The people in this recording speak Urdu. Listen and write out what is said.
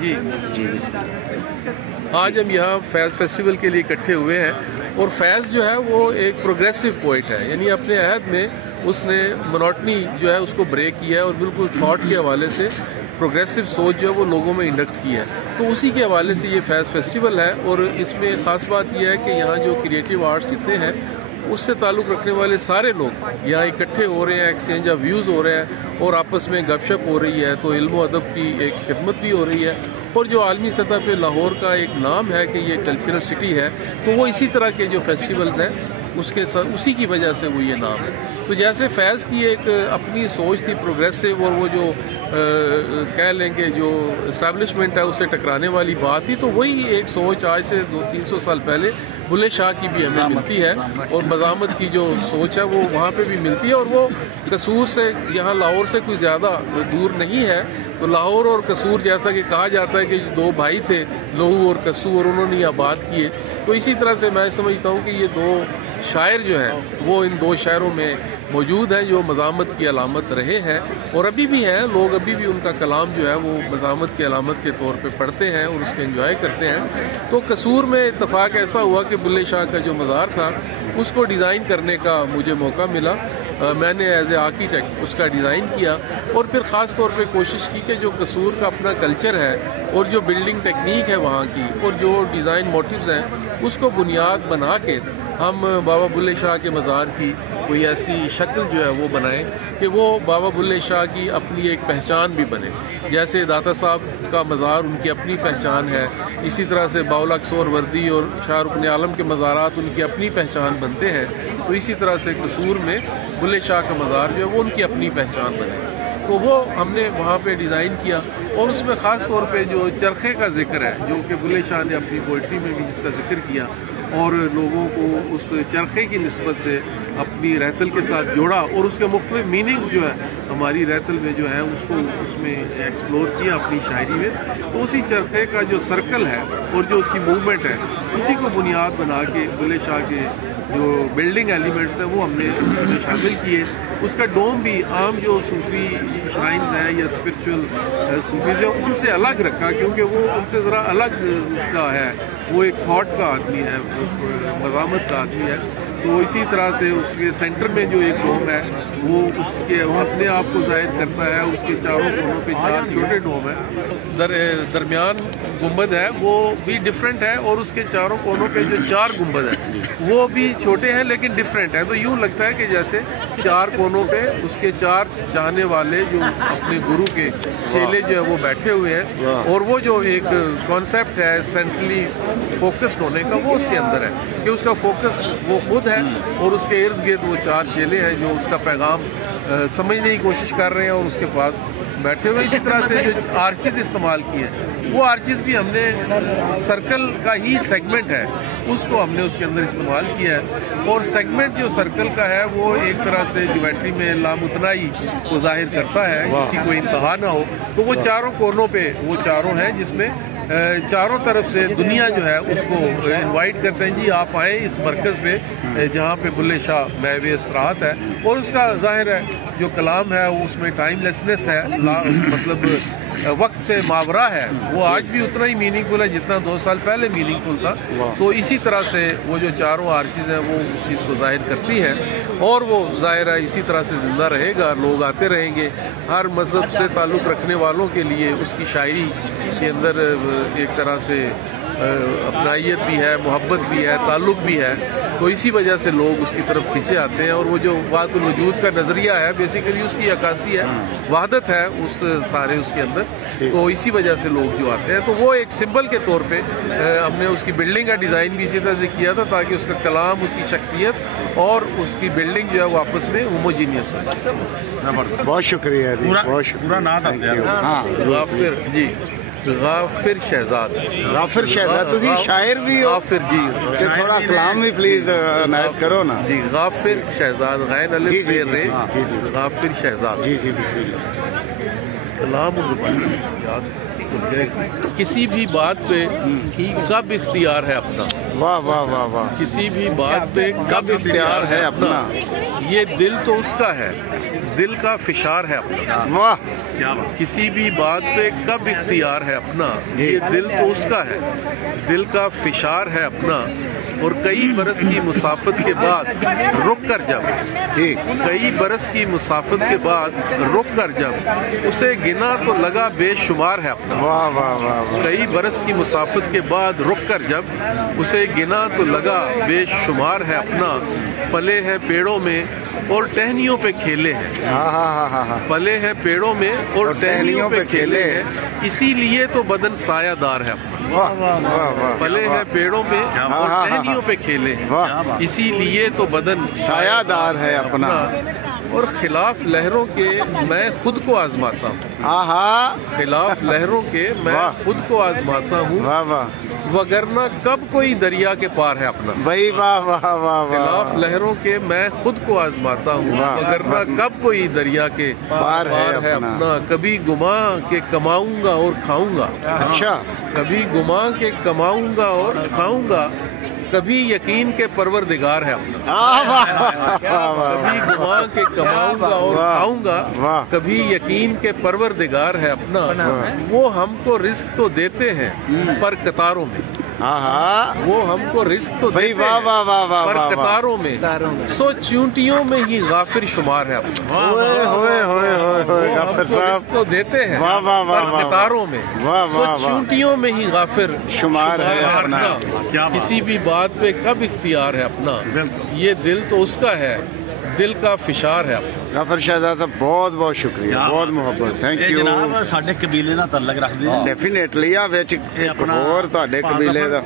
جی آج ہم یہاں فیض فیسٹیول کے لیے اکٹھے ہوئے ہیں، اور فیض جو ہے وہ ایک پروگریسو پوئٹ ہے، یعنی اپنے عہد میں اس نے منوٹنی جو ہے اس کو بریک کیا ہے اور بالکل تھاٹ کے حوالے سے پروگریسو سوچ جو ہے وہ لوگوں میں انڈکٹ کی ہے. تو اسی کے حوالے سے یہ فیض فیسٹیول ہے، اور اس میں خاص بات یہ ہے کہ یہاں جو کریٹو آرٹس جتنے ہیں اس سے تعلق رکھنے والے سارے لوگ یہاں اکٹھے ہو رہے ہیں، ایکسچینج آف ویوز ہو رہے ہیں اور آپس میں گپ شپ ہو رہی ہے. تو علم و ادب کی ایک خدمت بھی ہو رہی ہے، اور جو عالمی سطح پہ لاہور کا ایک نام ہے کہ یہ کلچرل سٹی ہے، تو وہ اسی طرح کے جو فیسٹیولز ہیں اسی کی وجہ سے وہ یہ نام ہے. تو جیسے فیض کی ایک اپنی سوچ تھی پروگریسو، اور وہ جو کہہ لیں کہ جو اسٹیبلشمنٹ ہے اس سے ٹکرانے والی بات تھی، تو وہی ایک سوچ آج سے 200-300 سال پہلے بلے شاہ کی بھی ہمیں ملتی ہے، اور مزاحمت کی جو سوچ ہے وہ وہاں پہ بھی ملتی ہے. اور وہ قصور سے یہاں لاہور سے کوئی زیادہ دور نہیں ہے. تو لاہور اور قصور جیسا کہ کہا جاتا ہے کہ دو بھائی تھے، لوہو اور کسو، اور انہوں نے یہ آباد کیے. تو اسی طرح سے میں سمجھتا ہوں کہ یہ دو شاعر جو ہیں وہ ان دو شہروں میں موجود ہیں جو مزاحمت کی علامت رہے ہیں، اور ابھی بھی ہیں. لوگ ابھی بھی ان کا کلام جو ہے وہ مزاحمت کی علامت کے طور پہ پڑھتے ہیں اور اس کو انجوائے کرتے ہیں. تو قصور میں اتفاق ایسا ہوا کہ بلے شاہ کا جو مزار تھا اس کو ڈیزائن کرنے کا مجھے موقع ملا. میں نے ایز اے آرکیٹیکٹ اس کا ڈیزائن کیا، اور پھر خاص طور پہ کوشش کی کہ جو قصور کا اپنا کلچر ہے اور جو بلڈنگ ٹیکنیک ہے وہاں کی اور جو ڈیزائن موٹیوز ہیں اس کو بنیاد بنا کے ہم بابا بلے شاہ کے مزار کی کوئی ایسی شکل جو ہے وہ بنائیں کہ وہ بابا بلے شاہ کی اپنی ایک پہچان بھی بنے. جیسے داتا صاحب کا مزار ان کی اپنی پہچان ہے، اسی طرح سے باولا کسور وردی اور شاہ رکن عالم کے مزارات ان کی اپنی پہچان بنتے ہیں. تو اسی طرح سے قصور میں بلے شاہ کا مزار جو ہے وہ ان کی اپنی پہچان بنے. تو وہ ہم نے وہاں پہ ڈیزائن کیا، اور اس میں خاص طور پہ جو چرخے کا ذکر ہے جو کہ بلے شاہ نے اپنی پوئٹری میں بھی جس کا ذکر کیا، اور لوگوں کو اس چرخے کی نسبت سے اپنی رہتل کے ساتھ جوڑا، اور اس کے مختلف میننگز جو ہے ہماری رہتل میں جو ہے اس میں ایکسپلور کیا اپنی شاعری میں. تو اسی چرخے کا جو سرکل ہے اور جو اس کی موومنٹ ہے اسی کو بنیاد بنا کے بلے شاہ کے جو بلڈنگ ایلیمنٹس ہیں وہ ہم نے اس میں شامل کیے. اس کا ڈوم بھی عام جو صوفی شرائنز ہیں یا اسپرچل صوفی جو ان سے الگ رکھا، کیونکہ وہ ان سے ذرا الگ اس کا ہے، وہ ایک تھاٹ کا آدمی ہے، مزاحمت کا آدمی ہے. تو اسی طرح سے اس کے سینٹر میں جو ایک ڈوم ہے وہ اس کے اپنے آپ کو ظاہر کرتا ہے. اس کے چاروں کونوں پہ 4 چھوٹے ڈوم ہیں، درمیان گنبد ہے وہ بھی ڈفرینٹ ہے، اور اس کے چاروں کونوں پہ جو 4 گنبد ہیں وہ بھی چھوٹے ہیں لیکن ڈفرینٹ ہیں. تو یوں لگتا ہے کہ جیسے 4 کونوں پہ اس کے 4 چاہنے والے جو اپنے گرو کے چیلے جو ہے وہ بیٹھے ہوئے ہیں، اور وہ جو ایک کانسیپٹ ہے سینٹرلی فوکسڈ ہونے کا وہ اس کے اندر ہے کہ اس کا فوکس وہ خود ہے، اور اس کے ارد گرد وہ 4 چیلے ہیں جو اس کا پیغام سمجھنے کی کوشش کر رہے ہیں اور اس کے پاس بیٹھے ہوئے. اسی طرح سے جو آرچز استعمال کیے ہیں وہ آرچز بھی ہم نے سرکل کا ہی سیگمنٹ ہے اس کو ہم نے اس کے اندر استعمال کیا ہے. اور سیگمنٹ جو سرکل کا ہے وہ ایک طرح سے جیومیٹری میں لامتنائی کو ظاہر کرتا ہے، جس کی کوئی انتہا نہ ہو. تو وہ چاروں کونوں پہ وہ چاروں ہیں جس میں چاروں طرف سے دنیا جو ہے اس کو انوائٹ کرتے ہیں، جی آپ آئیں اس مرکز پہ جہاں پہ بلے شاہ محو استراحت ہے. اور اس کا ظاہر ہے جو کلام ہے اس میں ٹائم لیسنس ہے، مطلب وقت سے ماورا ہے، وہ آج بھی اتنا ہی میننگ فل ہے جتنا 2 سال پہلے میننگ فل تھا. تو اسی طرح سے وہ جو چاروں آرچز ہیں وہ اس چیز کو ظاہر کرتی ہیں، اور وہ ظاہر ہے اسی طرح سے زندہ رہے گا. لوگ آتے رہیں گے، ہر مذہب سے تعلق رکھنے والوں کے لیے اس کی شاعری کے اندر ایک طرح سے اپنائیت بھی ہے، محبت بھی ہے، تعلق بھی ہے. تو اسی وجہ سے لوگ اس کی طرف کھینچے آتے ہیں. اور وہ جو وحدت الوجود کا نظریہ ہے بیسیکلی اس کی عکاسی ہے، وحدت ہے اس سارے اس کے اندر. تو اسی وجہ سے لوگ جو آتے ہیں تو وہ ایک سمبل کے طور پہ ہم نے اس کی بلڈنگ کا ڈیزائن بھی اسی طرح سے کیا تھا تاکہ اس کا کلام، اس کی شخصیت اور اس کی بلڈنگ جو ہے وہ آپس میں ہوموجینیس ہو. بہت شکریہ. پورا نام غافر جی، غافر شہزاد. غافر شہزاد تو شاعر بھی ہو. غافر جی، تھوڑا کلام بھی پلیز عنایت کرو نا. جی غافر شہزاد، غین الف رے، غافر شہزاد. جی جی کلام زبان یاد کسی بھی بات پہ کب اختیار ہے اپنا. واہ واہ واہ واہ. کسی بھی بات پہ کب اختیار ہے اپنا، یہ دل تو اس کا ہے دل کا فشار ہے اپنا. واہ کسی بھی بات پہ کب اختیار ہے اپنا, یہ دل تو اس کا ہے. دل کا فشار ہے اپنا, اور کئی برس کی مسافت کے بعد رک کر جب کئی برس کی مسافت کے بعد رک کر جب اسے گنا تو لگا بے شمار ہے اپنا. واہ واہ واہ. کئی برس کی مسافت کے بعد رک کر جب اسے گنا تو لگا بے شمار ہے اپنا. پلے ہیں پیڑوں میں اور ٹہنیوں پہ کھیلے ہیں. پلے ہیں پیڑوں میں اور ٹہنیوں پہ کھیلے ہیں, اسی لیے تو بدن سایہ دار ہے اپنا. پلے ہیں پیڑوں میں اور ٹہنیوں پہ کھیلے ہیں, اسی لیے تو بدن سایہ دار ہے اپنا. اور خلاف لہروں کے میں خود کو آزماتا ہوں. خلاف لہروں کے میں خود کو آزماتا ہوں, وگرنہ کب کوئی دریا کے پار ہے اپنا. بھائی واہ واہ واہ. خلاف لہروں کے میں خود کو آزماتا ہوں, وگرنہ کب کوئی دریا کے پار ہے اپنا. کبھی گما کے کماؤں گا اور کھاؤں گا. اچھا. کبھی گما کے کماؤں گا اور کھاؤں گا, کبھی یقین کے پروردگار ہے اپنا. کبھی گما کے کماؤں گا اور کھاؤں گا, کبھی یقین کے پروردگار ہے اپنا. وہ ہم کو رزق تو دیتے ہیں پر قطاروں میں. وہ ہم کو رزق تو دیتے ہیں پر قطاروں میں. سو چونٹیوں میں ہی غافر شمار ہے اپنا. وہ ہم کو رزق تو دیتے ہیں پر قطاروں میں. سو چونٹیوں میں ہی غافر شمار ہے اپنا. کسی بھی بات پہ کب اختیار ہے اپنا, یہ دل تو اس کا ہے, دل کا فشار ہے اپنا. غفر شہزاد صاحب بہت بہت شکریہ, بہت محبت. Thank you. جناب ساڈے قبیلے نال تعلق رکھدے ہیں. ڈیفینیٹلی. ਆ ਵਿੱਚ ਇੱਕ ਹੋਰ ਤੁਹਾਡੇ ਕਬੀਲੇ ਦਾ